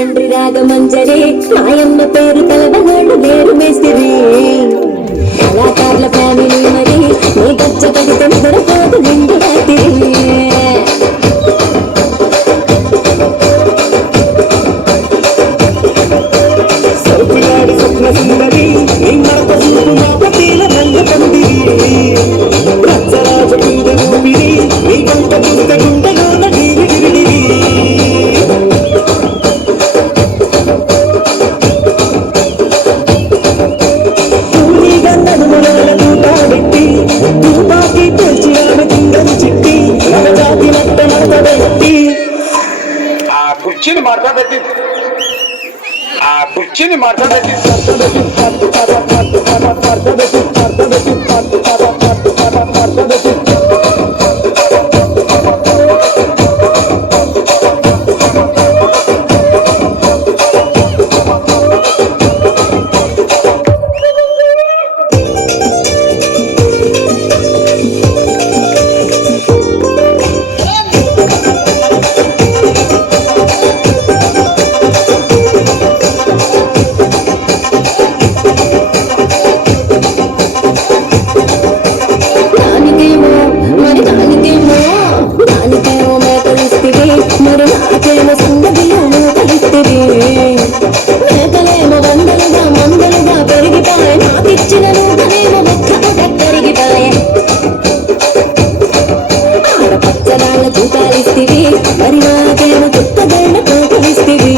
తండ్రి రాగమంజరే మాయమ్మ పేరు కలవనాడు వేరు మేస్తిరి కళాకారుల ఫ్యామిలీ మరి నీ గచ్చ కడితే నిద్రపోదు నిండు రాత్రి సుందరి నీ మరత చూపు మాపతీల రంగ పందిరి రచ్చరాజ గుండె ఊపిరి నీ గంట గుంట గుండెలోన డీరి డిరిడిరి పూనిగా నడుములాల తూటాబెట్టి తూపాకి పేల్చి ఆమె కిందను చిట్టి నవజాతి నట్ట నడతబెట్టి ఆ కుర్చీని మాట్లాడబెట్టి కుర్చీని మాట్లాడబెట్టి మరి నాకేమో సంగతిలోనూ కలిస్తిరి మేకలేమో వందలుగా మందలుగా పెరిగిపాయే నాకిచ్చిన నూకనేమో మొక్కగా కరిగిపాయే ఆడపచ్చరాళ్ళ చూపాలిస్తివి మరి నాకేమో చుక్కగళ్ళ కోపలిస్తివి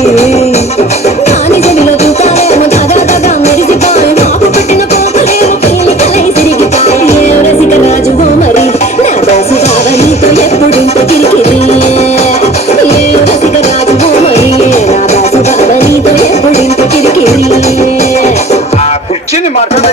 నాని చెవిలో చూపాలేమో దగా మెరిసిపాయే మాకు పెట్టిన కోపలేమో పీలి కలై సిరిగిపాయే ఏ రసిక రాజువో మరి నా దాసు బావ నీతో ఎప్పుడింత కిరికిరి కుర్చీని మాట్లాడ